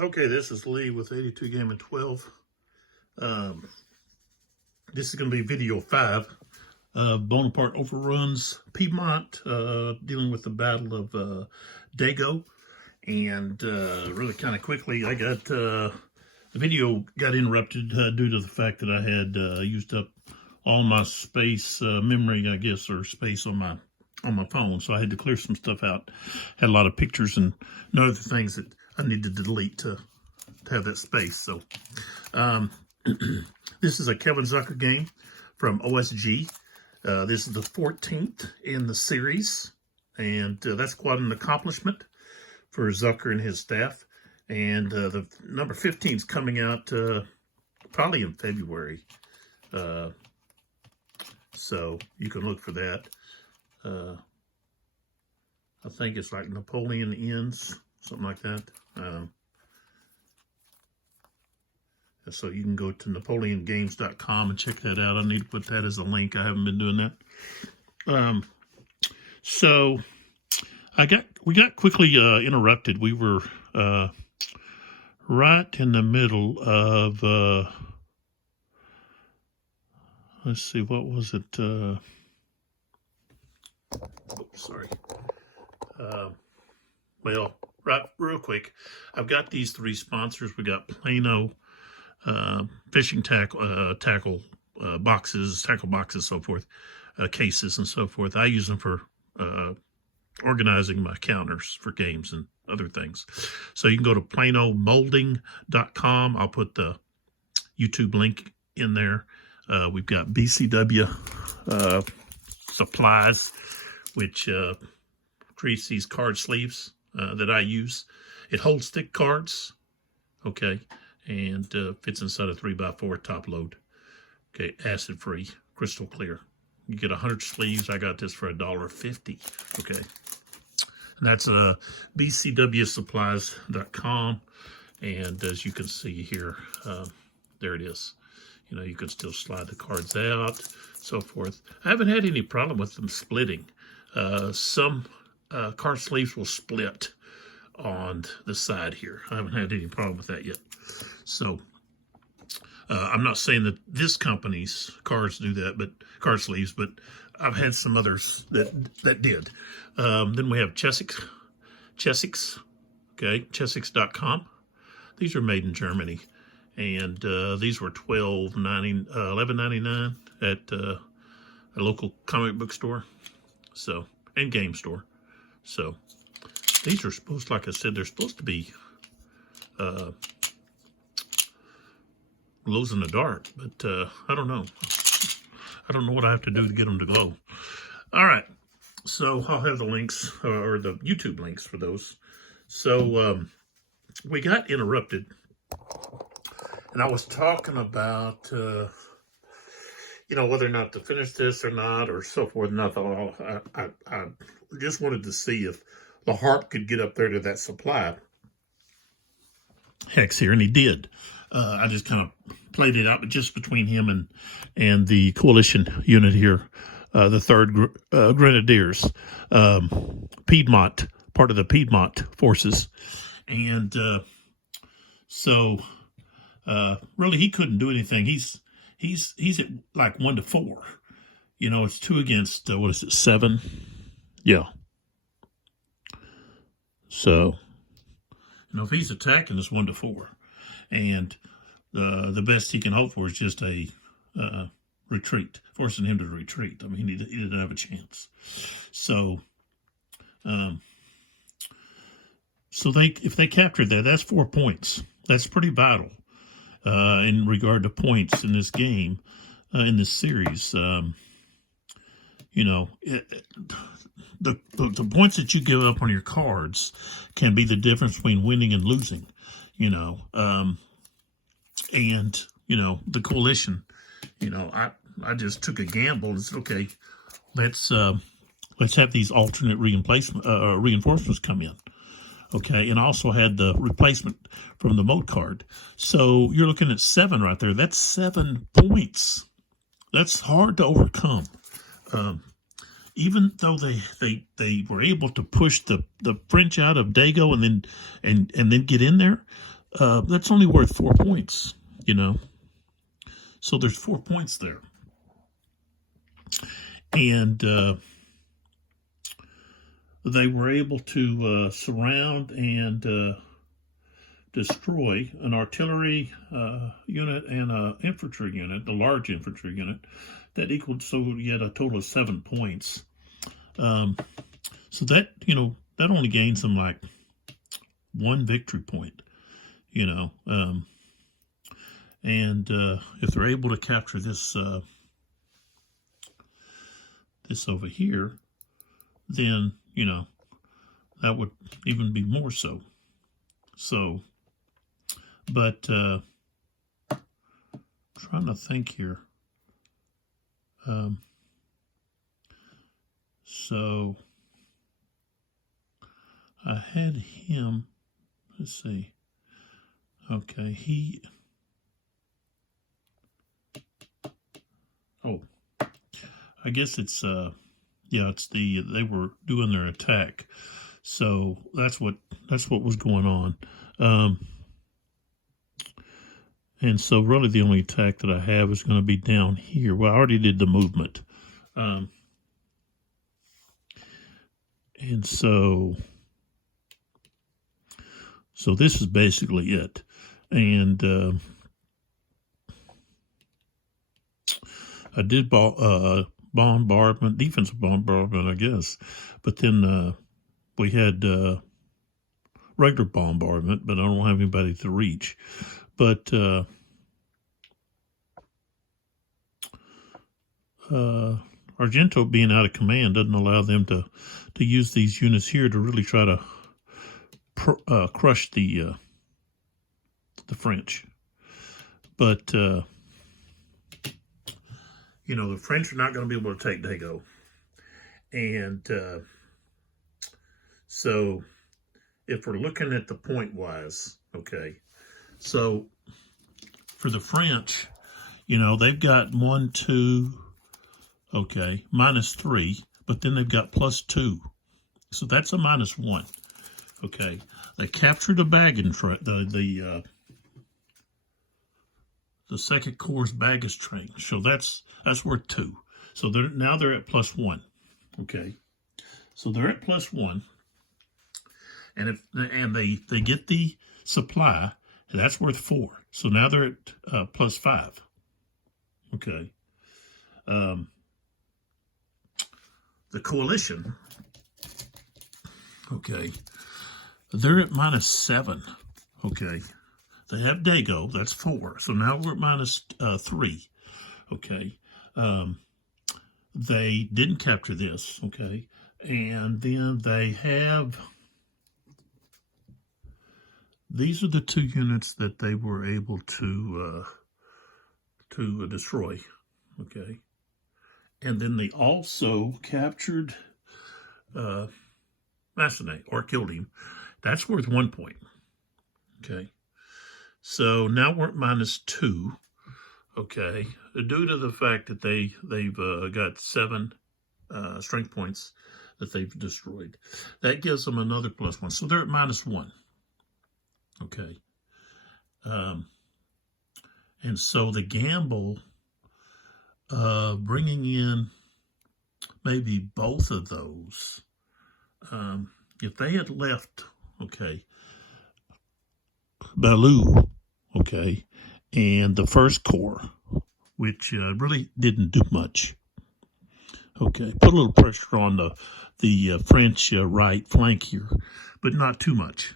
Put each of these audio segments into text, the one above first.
Okay, this is Lee with 82 Game and 12. This is going to be video 5. Bonaparte overruns Piedmont, dealing with the Battle of Dego. And really kind of quickly, I got the video got interrupted due to the fact that I had used up all my space, memory, I guess, or space on my phone. So I had to clear some stuff out. Had a lot of pictures and other things that I needed to delete to have that space. So this is a Kevin Zucker game from OSG. This is the 14th in the series, and that's quite an accomplishment for Zucker and his staff. And the number 15 is coming out probably in February. So you can look for that. I think it's like Napoleon Ends, something like that. So you can go to NapoleonGames.com and check that out. I need to put that as a link. I haven't been doing that. So we got quickly interrupted. We were right in the middle of let's see, what was it? Sorry. Well, right, real quick, I've got these 3 sponsors. We got Plano fishing tackle boxes, so forth, cases and so forth. I use them for organizing my counters for games and other things. So you can go to planomolding.com. I'll put the YouTube link in there. We've got BCW supplies, which creates these card sleeves that I use. It holds thick cards, okay, and fits inside a 3x4 top load. Okay, acid-free, crystal clear. You get 100 sleeves. I got this for $1.50. Okay, and that's bcwsupplies.com. And as you can see here, there it is. You know, you can still slide the cards out, so forth. I haven't had any problem with them splitting. Some card sleeves will split on the side here. I haven't had any problem with that yet. So I'm not saying that this company's cards do that, but card sleeves, but I've had some others that did. Then we have Chessex, okay, Chessex.com. These are made in Germany, and these were $11.99 at a local comic book store, so, and game store. So these are supposed, like I said, they're supposed to be glows in the dark, but I don't know. I don't know what I have to do to get them to glow. All right, so I'll have the links, or the YouTube links for those. So we got interrupted, and I was talking about, you know, whether or not to finish this or not, or so forth. And I thought, I just wanted to see if the harp could get up there to that supply hex here, and he did. I just kind of played it out, but just between him and the coalition unit here, the 3rd Grenadiers, Piedmont, part of the Piedmont forces. And so really he couldn't do anything. He's at like 1 to 4. You know, it's 2 against what is it, 7? Yeah. So, you know, if he's attacking, it's 1 to 4. And the best he can hope for is just a retreat, forcing him to retreat. I mean, he didn't have a chance. So, if they captured that, that's 4 points. That's pretty vital in regard to points in this game, in this series. You know, the points that you give up on your cards can be the difference between winning and losing. You know, and, you know, the coalition, you know, I just took a gamble and said, okay, let's have these alternate reinforcements come in. Okay, and also had the replacement from the mode card. So you're looking at 7 right there. That's 7 points. That's hard to overcome. Even though they were able to push the French out of Dego and then get in there, that's only worth 4 points, you know. So there's 4 points there. And they were able to surround and destroy an artillery unit and an infantry unit, a large infantry unit, that equaled, so you had a total of 7 points. So that, you know, that only gains them like 1 victory point, you know. And if they're able to capture this this over here, then, you know, that would even be more so. So, but trying to think here. So I had him, let's see. Okay, oh, I guess it's, yeah, it's they were doing their attack. So that's what was going on. And so really the only attack that I have is going to be down here. Well, I already did the movement. And so this is basically it. And I did bombardment, defensive bombardment, I guess. But then we had regular bombardment, but I don't have anybody to reach. But Argento being out of command doesn't allow them to use these units here to really try to crush the French. But you know, the French are not going to be able to take Dego, and so if we're looking at the point wise, okay. So for the French, you know, they've got 1, 2, okay, -3, but then they've got +2. So that's a -1. Okay. They captured a baggage train, the Second Corps baggage train. So that's worth 2. So now they're at +1. Okay. So they're at +1. And they get the supply, that's worth 4. So now they're at +5. Okay. The coalition, okay, they're at -7. Okay. They have Dego, that's 4. So now we're at -3. Okay. They didn't capture this. Okay. And then they have, these are the 2 units that they were able to destroy. Okay. And then they also captured Massenet, or killed him. That's worth 1 point. Okay. So now we're at -2. Okay. Due to the fact that they've got 7 strength points that they've destroyed. That gives them another +1. So they're at -1. Okay. And so the gamble, bringing in maybe both of those, if they had left, okay, Balou, okay, and the First Corps, which really didn't do much, okay, put a little pressure on the French right flank here, but not too much.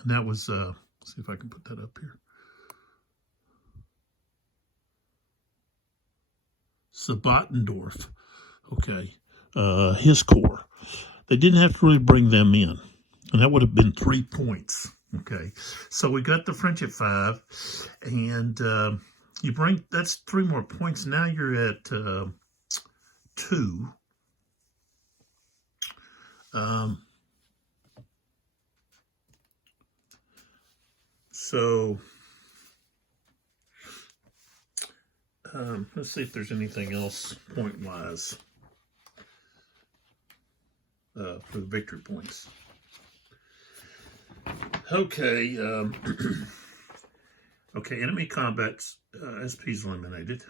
And that was, let's see if I can put that up here. Sabotendorf, okay, his corps. They didn't have to really bring them in, and that would have been 3 points, okay. So we got the French at 5, and you bring, that's 3 more points. Now you're at 2. So let's see if there's anything else point-wise for the victory points. Okay. Okay, enemy combats SPs eliminated.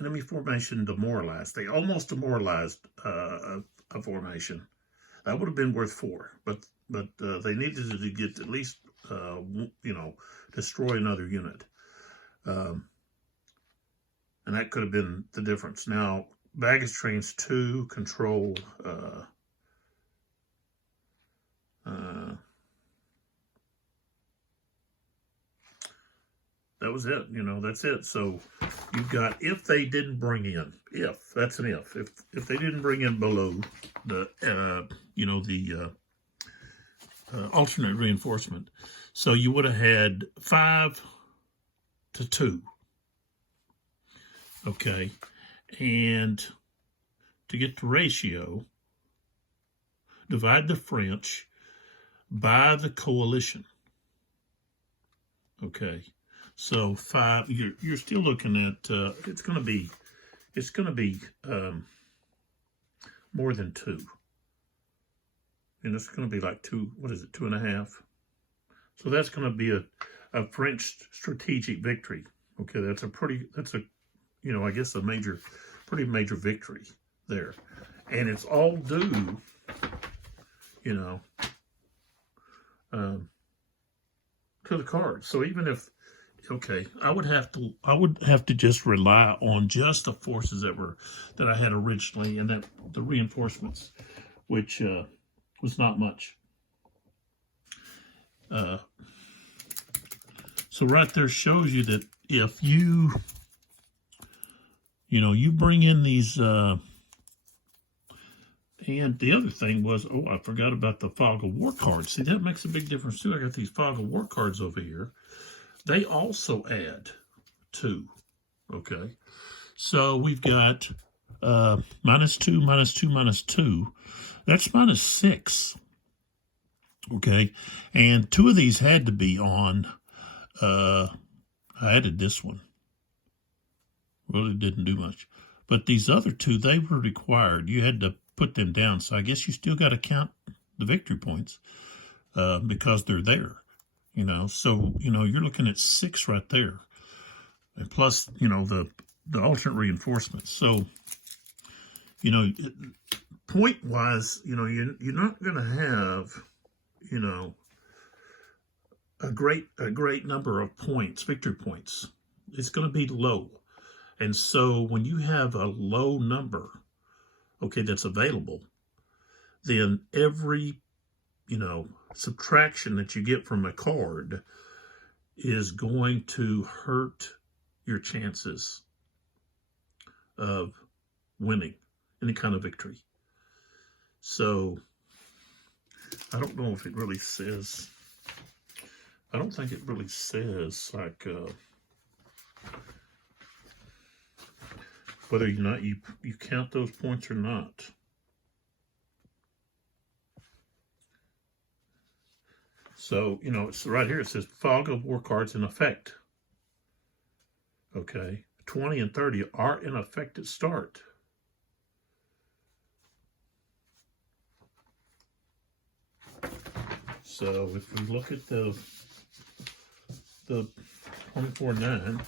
Enemy formation demoralized. They almost demoralized a formation. That would have been worth 4, but they needed to get at least destroy another unit, and that could have been the difference. Now baggage trains 2 control. That was it. That's it. So you've got if they didn't bring in, if that's an if they didn't bring in below the alternate reinforcement, so you would have had 5 to 2. Okay, and to get the ratio, divide the French by the coalition. Okay. So 5, you're still looking at it's going to be more than 2, and it's going to be like 2. What is it? 2.5. So that's going to be a French strategic victory. Okay, that's a I guess pretty major victory there, and it's all due to the cards. So even if I would have to just rely on just the forces that I had originally, and that the reinforcements, which was not much. So right there shows you that if you bring in these, and the other thing was, I forgot about the fog of war cards. See, that makes a big difference too. I got these fog of war cards over here. They also add 2, okay? So we've got -2, -2, -2. That's -6, okay? And 2 of these had to be on, I added this one. Really didn't do much. But these other 2, they were required. You had to put them down. So I guess you still got to count the victory points because they're there. So you're looking at 6 right there, and plus the alternate reinforcements. So point wise, you're not going to have a great number of points, victory points. It's going to be low, and so when you have a low number, okay, that's available, then every subtraction that you get from a card is going to hurt your chances of winning any kind of victory. So I don't know if it really says, I don't think it really says like whether or not you count those points or not. So, it's right here. It says fog of war cards in effect. Okay. 20 and 30 are in effect at start. So if we look at the 24-9,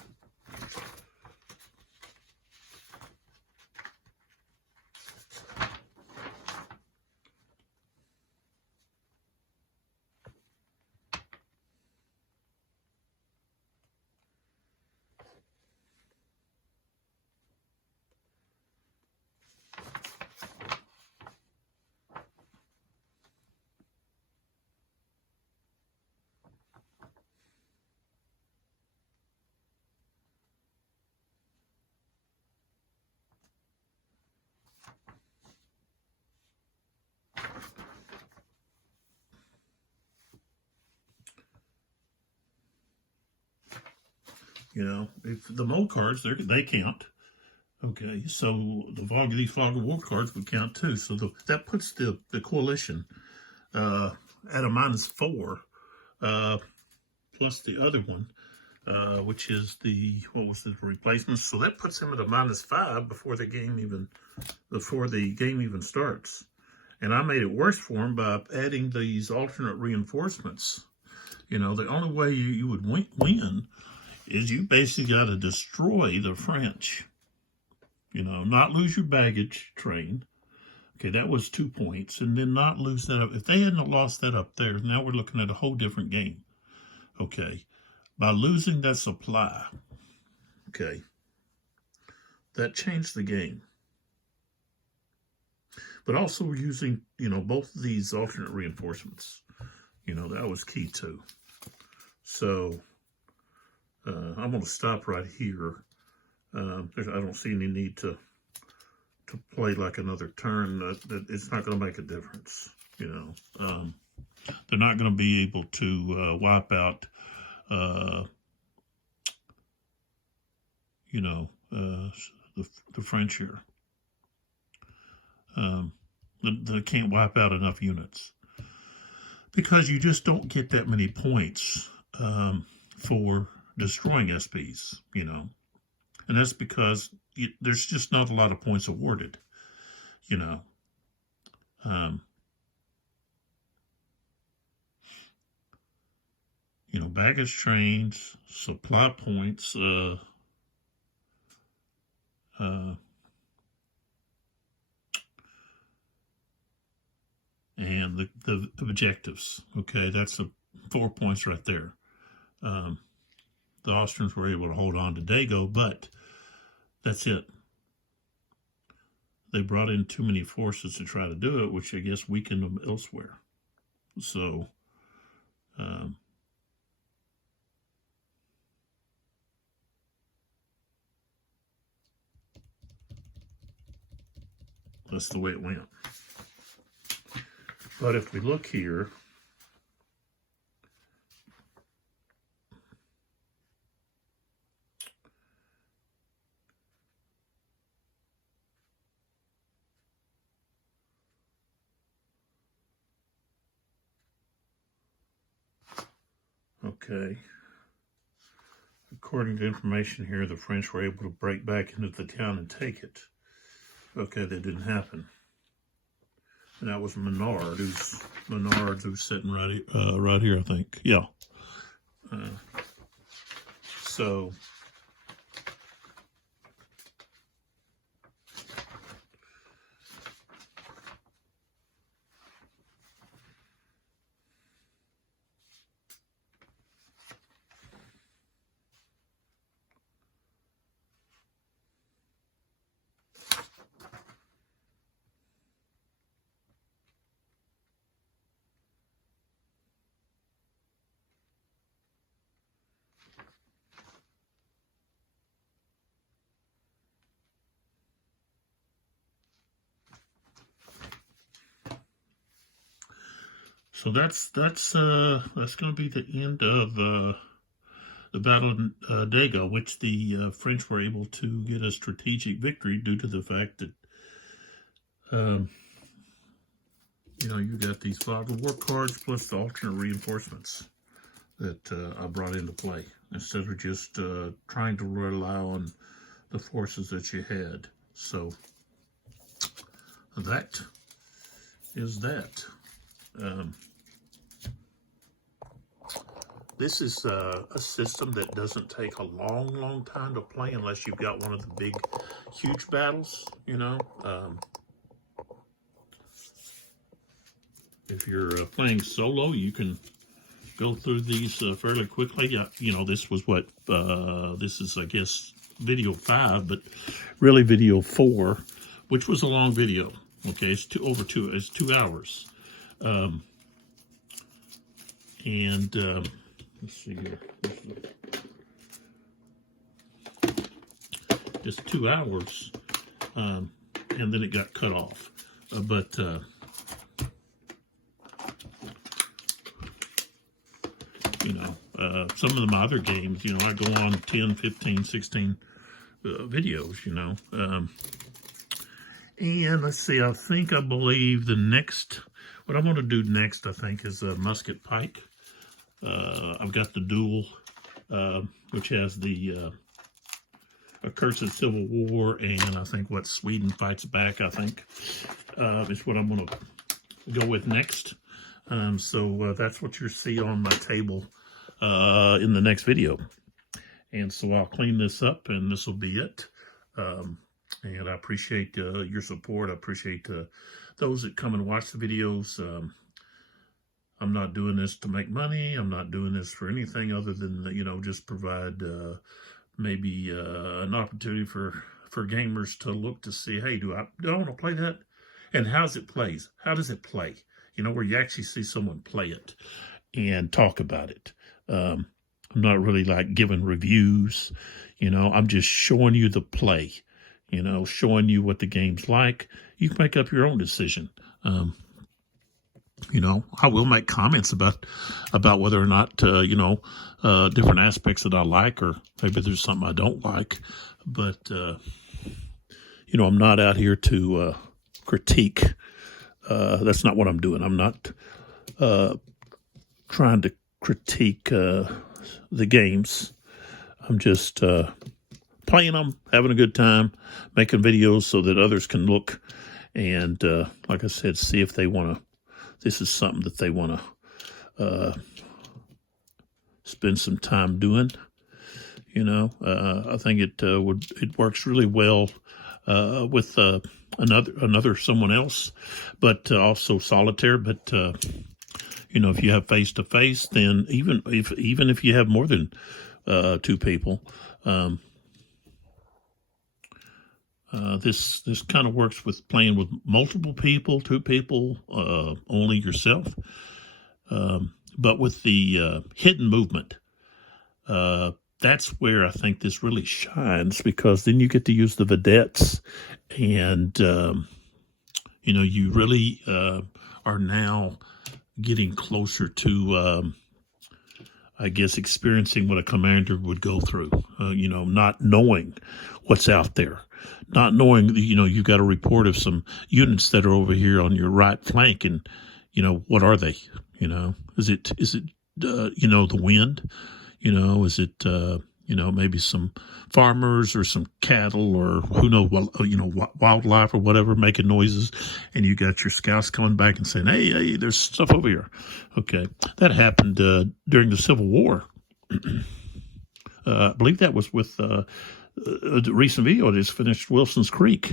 if the mode cards, they count. Okay, so these fog of war cards would count too. So that puts the coalition at a -4, plus the other one, which is the replacement. So that puts him at a -5 before the game even starts. And I made it worse for them by adding these alternate reinforcements. You know, the only way you would win is you basically got to destroy the French. You know, not lose your baggage train. Okay, that was 2 points. And then not lose that up. If they hadn't lost that up there, now we're looking at a whole different game. Okay, by losing that supply, okay, that changed the game. But also we're using, you know, both of these alternate reinforcements. You know, that was key too. So I'm going to stop right here. I don't see any need to play like another turn. It's not going to make a difference. You know, they're not going to be able to wipe out, you know, the French here. They can't wipe out enough units because you just don't get that many points for destroying SPs, you know, and that's because there's just not a lot of points awarded, you know. You know, baggage trains, supply points, and the objectives. Okay, that's 4 points right there. The Austrians were able to hold on to Dego, but that's it. They brought in too many forces to try to do it, which I guess weakened them elsewhere. So, that's the way it went. But if we look here, okay, according to information here, the French were able to break back into the town and take it. Okay, that didn't happen. And that was Menard, who's sitting right here, I think. Yeah. So that's going to be the end of the Battle of Dego, which the French were able to get a strategic victory due to the fact that you know, you got these 5 war cards plus the alternate reinforcements that I brought into play instead of just trying to rely on the forces that you had. So that is that. This is a system that doesn't take a long time to play unless you've got one of the big, huge battles, you know. If you're playing solo, you can go through these fairly quickly. You know, this was what, this is, I guess, video 5, but really video 4, which was a long video. Okay, it's 2 hours. Let's see here. Just 2 hours, and then it got cut off. You know, some of my other games, you know, I go on 10, 15, 16 videos, you know. And let's see, I believe the next, what I want to do next, I think, is a musket pike. I've got the duel, which has the Accursed Civil War, and I think what Sweden fights back, I think, is what I'm going to go with next. So that's what you'll see on my table in the next video. And so I'll clean this up, and this will be it. And I appreciate your support. I appreciate those that come and watch the videos. I'm not doing this to make money. I'm not doing this for anything other than, just provide maybe an opportunity for gamers to look to see, hey, do I want to play that? And how's it plays? How does it play? Where you actually see someone play it and talk about it. I'm not really like giving reviews. I'm just showing you the play, showing you what the game's like. You can make up your own decision. I will make comments about whether or not, different aspects that I like, or maybe there's something I don't like. But, I'm not out here to critique. That's not what I'm doing. I'm not trying to critique the games. I'm just playing them, having a good time, making videos so that others can look and, like I said, see if they want to. This is something that they want to spend some time doing. I think it works really well with another someone else, but also solitaire. But if you have face to face, then even if you have more than two people, this kind of works with playing with multiple people, two people, only yourself. But with the hidden movement, that's where I think this really shines, because then you get to use the vedettes, and you really are now getting closer to, I guess, experiencing what a commander would go through. Not knowing what's out there. Not knowing, you've got a report of some units that are over here on your right flank, and, what are they? Is it the wind? Is it, maybe some farmers or some cattle, or who knows, wildlife or whatever making noises, and you got your scouts coming back and saying, hey, there's stuff over here. Okay. That happened during the Civil War. I believe that was with a recent video I just finished, Wilson's Creek,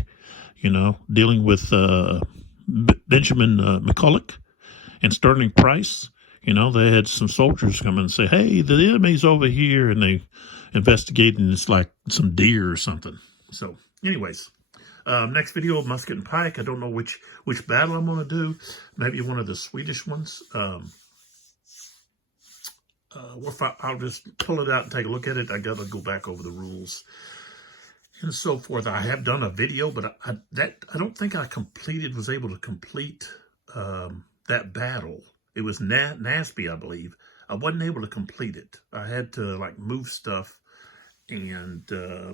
dealing with Benjamin McCulloch and Sterling Price. They had some soldiers come and say, hey, the enemy's over here, and they investigate, and it's like some deer or something. So anyways, next video, musket and pike. I don't know which battle I'm going to do. Maybe one of the Swedish ones. I'll just pull it out and take a look at it. I got to go back over the rules and so forth. I have done a video, but I don't think I was able to complete that battle. It was Nasby, I believe. I wasn't able to complete it. I had to move stuff, and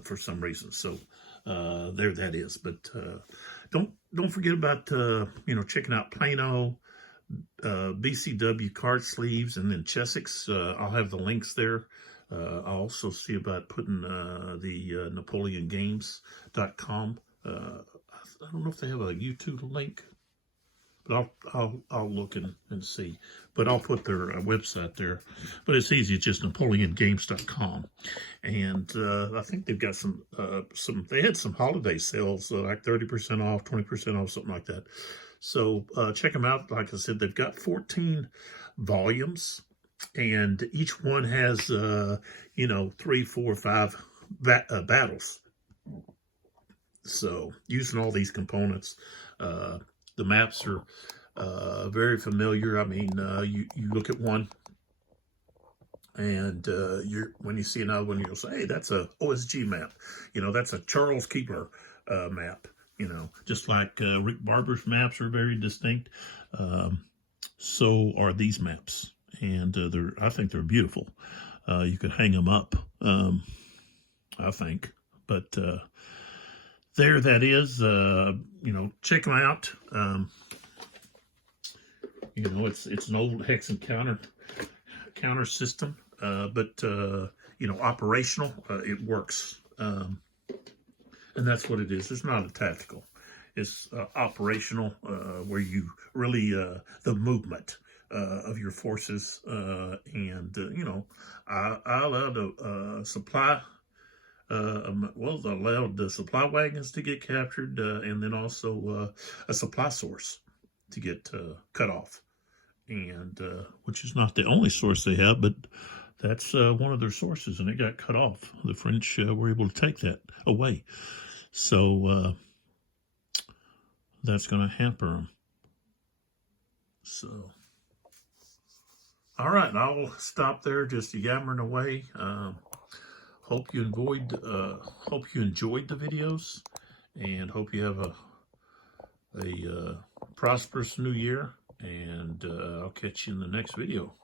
for some reason. So there that is. But don't forget about checking out Plano, BCW card sleeves, and then Chessex. I'll have the links there. I'll also see about putting the NapoleonGames.com. I don't know if they have a YouTube link, but I'll look and see. But I'll put their website there. But it's easy. It's just NapoleonGames.com. And I think they've got some they had some holiday sales, like 30% off, 20% off, something like that. So check them out. Like I said, they've got 14 volumes, and each one has, 3, 4, 5 battles. So using all these components, the maps are very familiar. I mean, you look at one, and when you see another one, you'll say, hey, that's a OSG map. That's a Charles Keebler map. Just like Rick Barber's maps are very distinct, so are these maps, and I think they're beautiful. You could hang them up, I think. But there that is. Check them out. It's an old hex and counter system, but operational. It works. And that's what it is. It's not a tactical. is operational, where you really the movement of your forces, and you know, I allowed a supply. Allowed the supply wagons to get captured, and then also a supply source to get cut off, and which is not the only source they have, but that's one of their sources, and it got cut off. The French were able to take that away, so that's going to hamper them. So, all right, I'll stop there, just yammering away. Hope you enjoyed the videos, and hope you have a prosperous new year. And I'll catch you in the next video.